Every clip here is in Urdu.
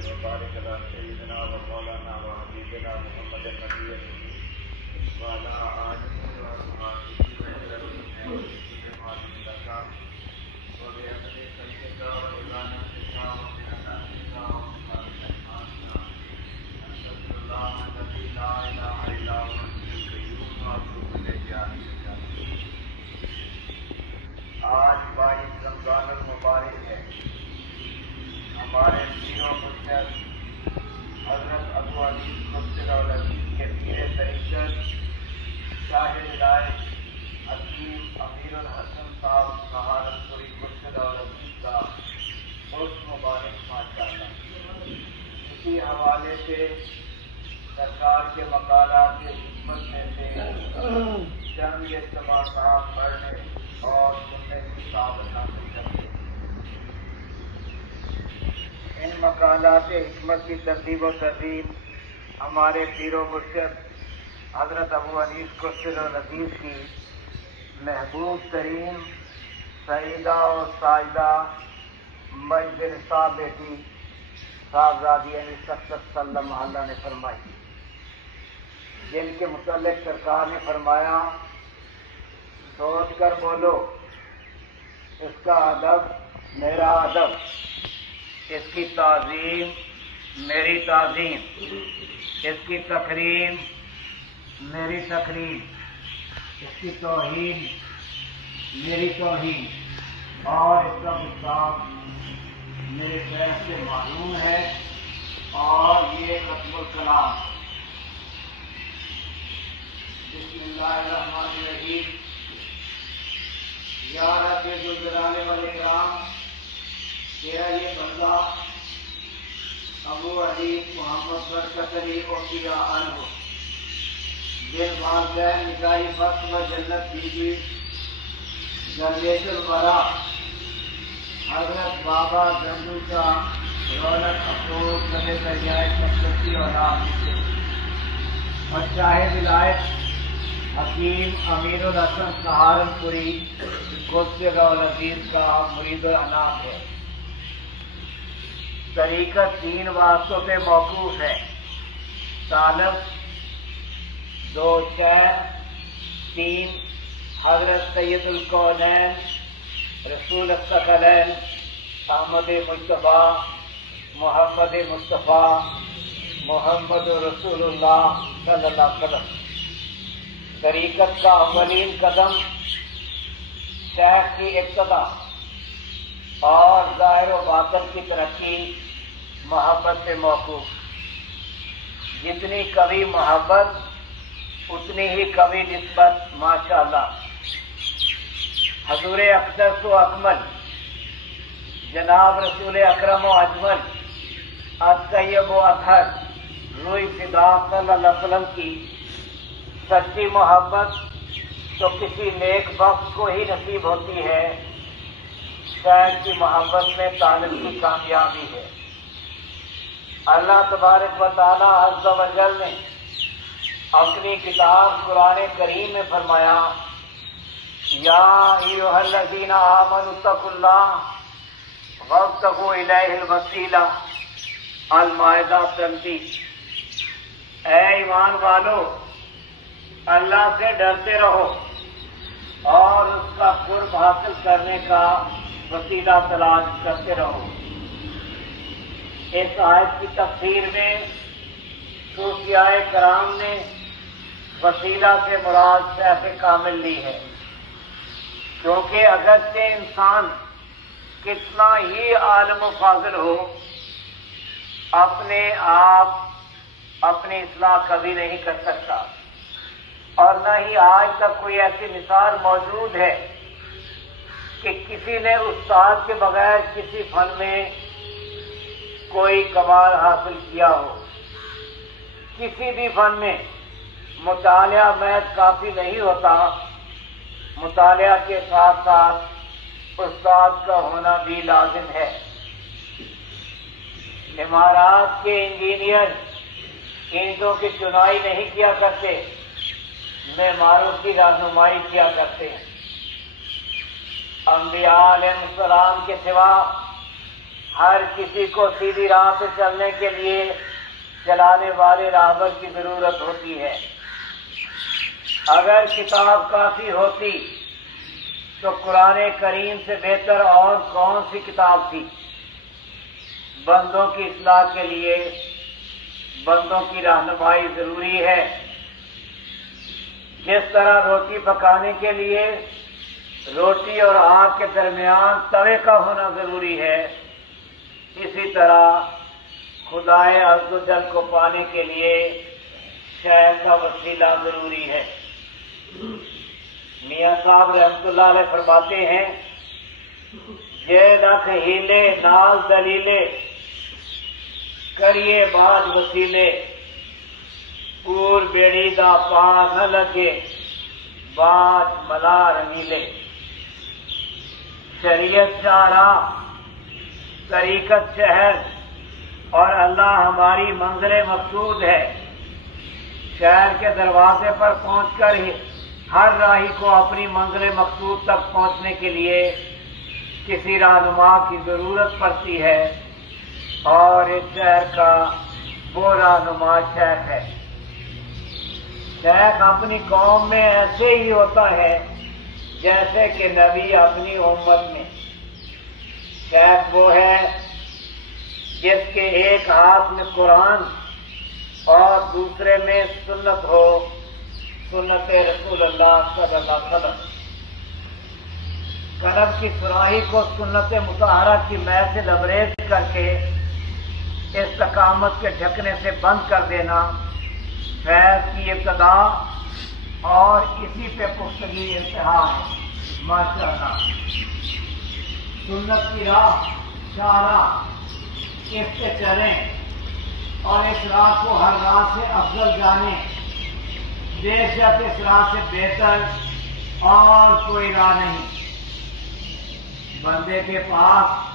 وبارك على سيدنا ومولانا وحبيبنا محمد النبي وعلى آله وأصحابه آج 22 رمضان المبارک ہے۔ ہمارے پیر و مرشد حضرت ابو علی مفسر العزیز کے پیر طریقت شاہ ولایت حکیم امیر الحسن صاحب سہارنپوری مرشد العزیز کا بہت مبارک ماشاءاللہ۔ اسی حوالے سے سرکار کے مقالات کی خدمت میں سے چند اقتباسات پڑھنے اور سننے کی سعادت حاصل کرتے ہیں۔ ان مقالات حکمت کی ترتیب و ترتیب ہمارے پیر و مرشد حضرت ابو انیس قدس العزیز کی محبوب ترین سعیدہ اور ساجدہ مجد نساء بیٹی صاحبزادی انیس سکت صلی اللہ علیہ نے فرمائی، جن کے متعلق سرکار نے فرمایا سوچ کر بولو، اس کا ادب میرا ادب، اس کی تعظیم میری تعظیم، اس کی تکریم میری تکریم، اس کی توہین میری توہین، اور اس کا گستاخ میرے فیض سے معلوم ہے، اور یہ ختم الکلام۔ بسم اللہ الرحمن الرحیم۔ یا رب ذوالجلال والاکرام، تیرا یہ بندہ ابو علی محمد برکت علی عطیہ عنہ جن والدین نگاہی بخت و جنت بیوی درویش الورا حضرت بابا گنجو کا رونق افروز کبھی دریائے سبزی اولاد سے، اور شاہ ولایت حکیم امیر الحسن سہارنپوری قدس العزیز کا مرید العناب ہے۔ طریقت 3 واسطوں پہ موقوف ہے: طالب، 2 شیخ، 3 حضرت سید الکونین رسول الثقلین احمد مجتبیٰ محمد مصطفیٰ محمد رسول اللہ صلی اللہ علیہ وسلم۔ طریقت کا اولین قدم شیخ کی ابتدا اور ظاہر و باطن کی ترقی محبت سے موقوف۔ جتنی قوی محبت اتنی ہی قوی نسبت ماشاءاللہ۔ حضور اقدس و اکمل جناب رسول اکرم و اجمل الطیب و اطہر روح فدا صلی اللہ علیہ وسلم کی سچی محبت تو کسی نیک بخت کو ہی نصیب ہوتی ہے، شاید کی محبت میں طالب کی کامیابی ہے۔ اللہ تبارک و تعالی عز و جل نے اپنی کتاب قرآن کریم میں فرمایا یا ایھا الذین آمنوا اتقوا اللہ وابتغوا الیہ الوسیلہ، المائدہ 33۔ اے ایمان والو، اللہ سے ڈرتے رہو اور اس کا قرب حاصل کرنے کا وسیلہ تلاش کرتے رہو۔ اس آیت کی تفسیر میں صوفیاء کرام نے وسیلہ سے مراد شیخ کامل لی ہے، کیونکہ اگرچہ انسان کتنا ہی عالم و فاضل ہو، اپنے آپ اپنی اصلاح کبھی نہیں کر سکتا، اور نہ ہی آج تک کوئی ایسی مثال موجود ہے کہ کسی نے استاد کے بغیر کسی فن میں کوئی کمال حاصل کیا ہو۔ کسی بھی فن میں مطالعہ محض کافی نہیں ہوتا، مطالعہ کے ساتھ ساتھ استاد کا ہونا بھی لازم ہے۔ عمارات کے انجینئر اینٹوں کی چنائی نہیں کیا کرتے، معماروں کی رہنمائی کیا کرتے ہیں۔ انبیاء علیہ السلام کے سوا ہر کسی کو سیدھی راہ پہ چلنے کے لیے چلانے والے راہبر کی ضرورت ہوتی ہے۔ اگر کتاب کافی ہوتی تو قرآن کریم سے بہتر اور کون سی کتاب تھی؟ بندوں کی اصلاح کے لیے بندوں کی رہنمائی ضروری ہے۔ جس طرح روٹی پکانے کے لیے روٹی اور آگ کے درمیان توے کا ہونا ضروری ہے، اسی طرح خدائے عز و جل کو پانے کے لیے شیخ کا وسیلہ ضروری ہے۔ میاں صاحب رحمۃ اللہ علیہ فرماتے ہیں، یہ لکھ ہیلے نال دلیلے کریے بعد وسیلے، پور بیڑی دا پا نہ لگے بعد ملا رنگیلے۔ شریعت چارہ، طریقت شہر اور اللہ ہماری منزل مقصود ہے۔ شہر کے دروازے پر پہنچ کر ہی ہر راہی کو اپنی منزل مقصود تک پہنچنے کے لیے کسی رہنما کی ضرورت پڑتی ہے، اور اس شہر کا وہ رہنما شیخ ہے۔ شیخ اپنی قوم میں ایسے ہی ہوتا ہے جیسے کہ نبی اپنی امت میں۔ شیخ وہ ہے جس کے ایک ہاتھ میں قرآن اور دوسرے میں سنت ہو، سنت رسول اللہ صلی اللہ علیہ وسلم۔ قلب کی سراہی کو سنت مطہرہ کی مے سے لبریز کر کے استقامت کے ڈھکنے سے بند کر دینا فیض کی ابتدا اور اسی پہ پختگی انتہا ہے۔ ماشاءاللہ سنت کی راہ شاہراہ، اس پہ چلیں اور اس راہ کو ہر راہ سے افضل جانیں۔ بے شک اس راہ سے بہتر اور کوئی راہ نہیں۔ بندے کے پاس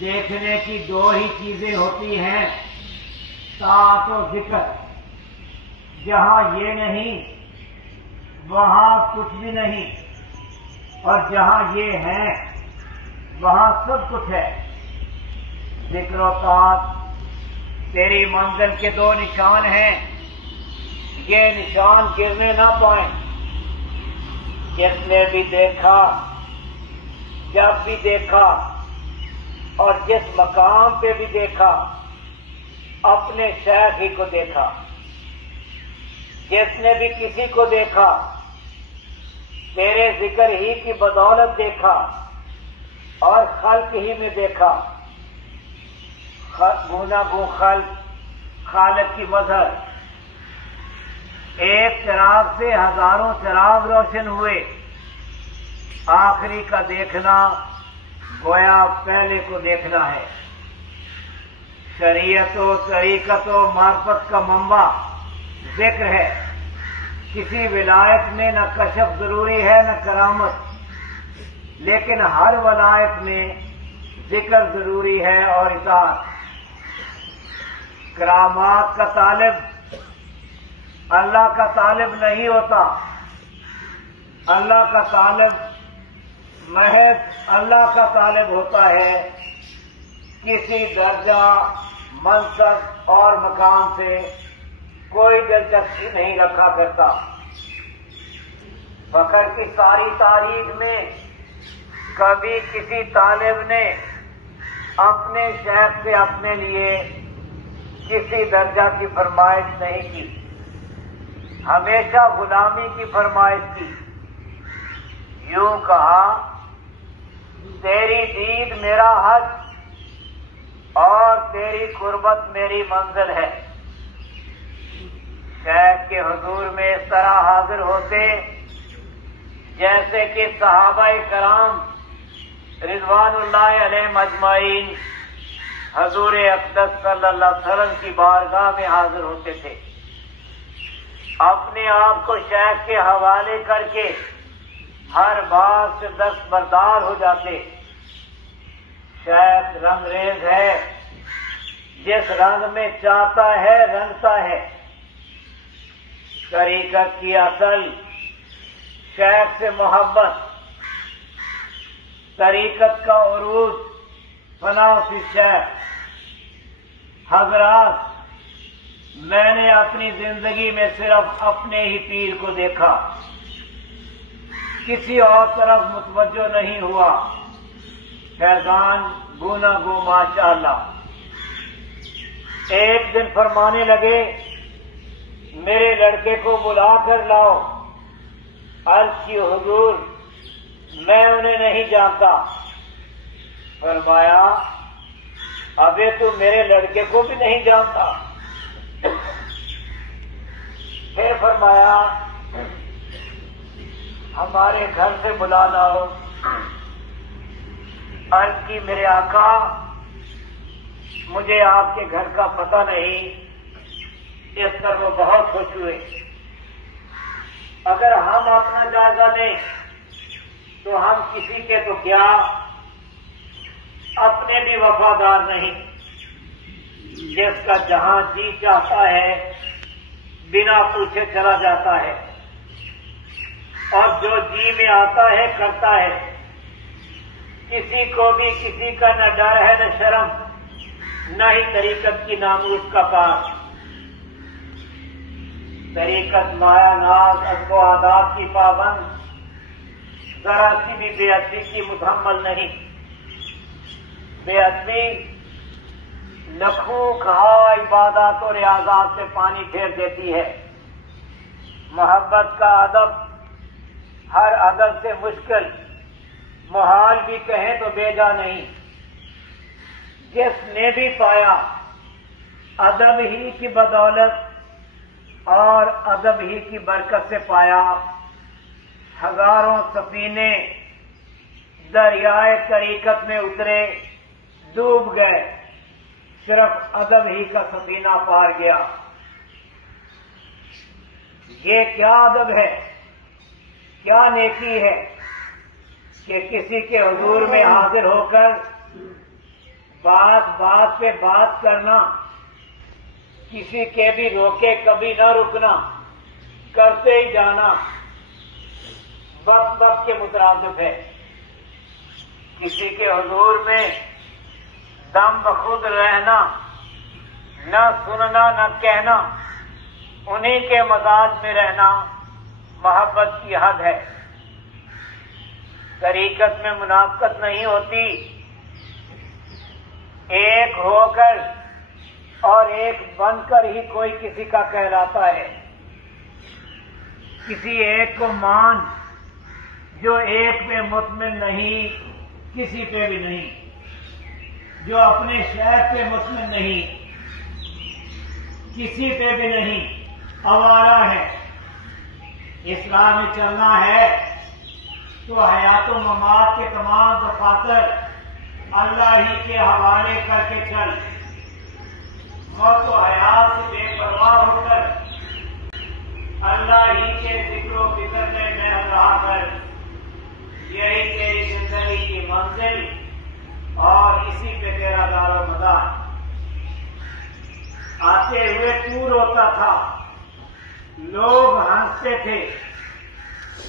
دیکھنے کی دو ہی چیزیں ہوتی ہیں، طاعت و ذکر۔ جہاں یہ نہیں وہاں کچھ بھی نہیں، اور جہاں یہ ہے وہاں سب کچھ ہے۔ ذکر و طاعت تیری منزل کے دو نشان ہیں، یہ نشان گرنے نہ پائیں۔ جس نے بھی دیکھا، جب بھی دیکھا اور جس مقام پہ بھی دیکھا، اپنے شیخ ہی کو دیکھا۔ جس نے بھی کسی کو دیکھا، تیرے ذکر ہی کی بدولت دیکھا اور خلق ہی میں دیکھا۔ گونا گو خالق کی مظہر۔ ایک چراغ سے ہزاروں چراغ روشن ہوئے، آخری کا دیکھنا گویا پہلے کو دیکھنا ہے۔ شریعت و طریقت و معرفت کا منبع ذکر ہے۔ کسی ولایت میں نہ کشف ضروری ہے نہ کرامت، لیکن ہر ولایت میں ذکر ضروری ہے اور اطاعت۔ کرامات کا طالب اللہ کا طالب نہیں ہوتا، اللہ کا طالب محض اللہ کا طالب ہوتا ہے، کسی درجہ منصب اور مقام سے کوئی دلچسپی نہیں رکھا کرتا۔ فخر کی ساری تاریخ میں کبھی کسی طالب نے اپنے شیخ سے اپنے لیے کسی درجہ کی فرمائش نہیں کی، ہمیشہ غلامی کی فرمائش کی۔ یوں کہا، تیری دید میرا حج اور تیری قربت میری منزل ہے۔ شیخ کے حضور میں اس طرح حاضر ہوتے جیسے کہ صحابہ کرام رضوان اللہ علیہ مجمعین حضور اقدس صلی اللہ علیہ وسلم کی بارگاہ میں حاضر ہوتے تھے، اپنے آپ کو شیخ کے حوالے کر کے ہر بات سے دستبردار ہو جاتے۔ شیخ رنگ ریز ہے، جس رنگ میں چاہتا ہے رنگتا ہے۔ طریقت کی اصل شیخ سے محبت، طریقت کا عروج فناسی شیخ حضرات، میں نے اپنی زندگی میں صرف اپنے ہی پیر کو دیکھا، کسی اور طرف متوجہ نہیں ہوا۔ فیضان گونا گو ماشاءاللہ۔ ایک دن فرمانے لگے میرے لڑکے کو بلا کر لاؤ۔ عرض کی حضور میں انہیں نہیں جانتا۔ فرمایا ابے تو میرے لڑکے کو بھی نہیں جانتا؟ پھر فرمایا ہمارے گھر سے بلا لاؤ۔ عرض کی میرے آقا مجھے آپ کے گھر کا پتہ نہیں۔ اس پر وہ بہت خوش ہوئے۔ اگر ہم اپنا جائزہ لیں تو ہم کسی کے تو کیا اپنے بھی وفادار نہیں۔ جس کا جہاں جی چاہتا ہے بنا پوچھے چلا جاتا ہے، اور جو جی میں آتا ہے کرتا ہے۔ کسی کو بھی کسی کا نہ ڈر ہے نہ شرم، نہ ہی طریقت کی ناموس کا پاس۔ طریقت مایا ناز ادب و آداب کی پابند، ذرا سی بھی بے ادبی کی متحمل نہیں۔ بے ادبی لکھوں کہا عبادات و ریاضات سے پانی پھیر دیتی ہے۔ محبت کا ادب ہر ادب سے مشکل، محال بھی کہیں تو بیجا نہیں۔ جس نے بھی پایا ادب ہی کی بدولت اور ادب ہی کی برکت سے پایا۔ ہزاروں سفینے دریائے طریقت میں اترے، ڈوب گئے، صرف ادب ہی کا سفینہ پار گیا۔ یہ کیا ادب ہے، کیا نیکی ہے کہ کسی کے حضور میں حاضر ہو کر بات بات پہ بات کرنا، کسی کے بھی روکے کبھی نہ رکنا، کرتے ہی جانا، وقت وقت کے مترادف ہے۔ کسی کے حضور میں دم بخود رہنا، نہ سننا نہ کہنا، انہی کے مزاج میں رہنا محبت کی حد ہے۔ طریقت میں منافقت نہیں ہوتی، ایک ہو کر اور ایک بن کر ہی کوئی کسی کا کہلاتا ہے۔ کسی ایک کو مان جو ایک پہ مطمئن نہیں، کسی پہ بھی نہیں، جو اپنے شہر پہ مطمئن نہیں، کسی پہ بھی نہیں، آوارہ ہے۔ اسلام میں چلنا ہے تو حیات و ممات کے تمام دفاتر اللہ ہی کے حوالے کر کے چل۔ موت و حیات سے بے پرواہ ہو کر اللہ ہی کے ذکر و فکر میں محو رہا کر۔ یہی تیری زندگی کی منزل اور اسی پہ تیرا دار و مدار۔ آتے ہوئے تو روتا تھا، لوگ ہنستے تھے،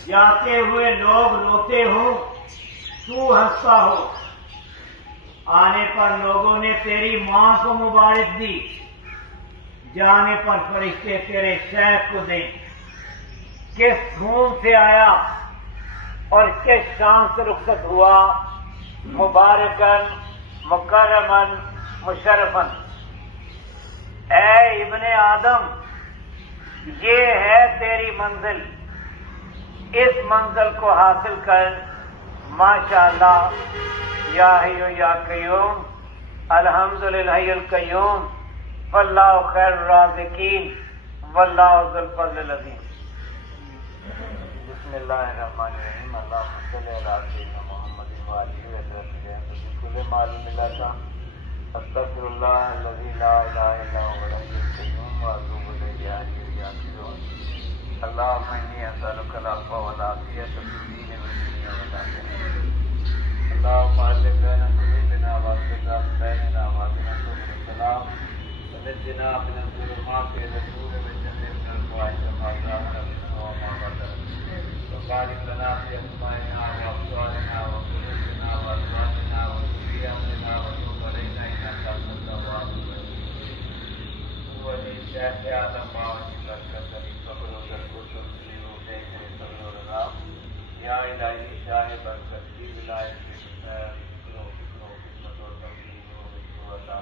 جاتے ہوئے لوگ روتے ہو، تو ہنستا ہو۔ آنے پر لوگوں نے تیری ماں کو مبارک دی، جانے پر فرشتے تیرے شیخ کو دیں۔ کس خون سے آیا اور کس شان سے رخصت ہوا، مبارکن مکرمن مشرفن۔ اے ابن آدم، یہ ہے تیری منزل، اس منزل کو حاصل کر ماشاءاللہ۔ یا حی یا قیوم، الحمدللہ القیوم، واللہ خیر الرازقین، واللہ ذو الفضل العظیم۔ بسم اللہ الرحمن الرحیم۔ اللہم صلی علی سیدنا محمد وآلہ وصحبہ کل معلوم اللہ۔ استغفر اللہ الذی لا الہ الا هو الحی القیوم واتوب الیہ یا قیوم۔ اللہم انی اسألک العفو والعافیہ فی الدین والدنیا والآخرہ۔ اللہم الف بین قلوبنا واصلح بیننا واهدنا سبل السلام ونجنا من الظلمات الى النور وجنبنا الفواحش ما ظهر منها وما بطن وبارك لنا في اسمائنا وابصارنا وقلوبنا وازواجنا وذرياتنا شیخ اعظم باور کی برکت علی صبر و در کو تمثیل و دیکھ صبر و رضا یا الہی شاہ برکت کی ولایت کے کرو خدمت و تمکین و عطا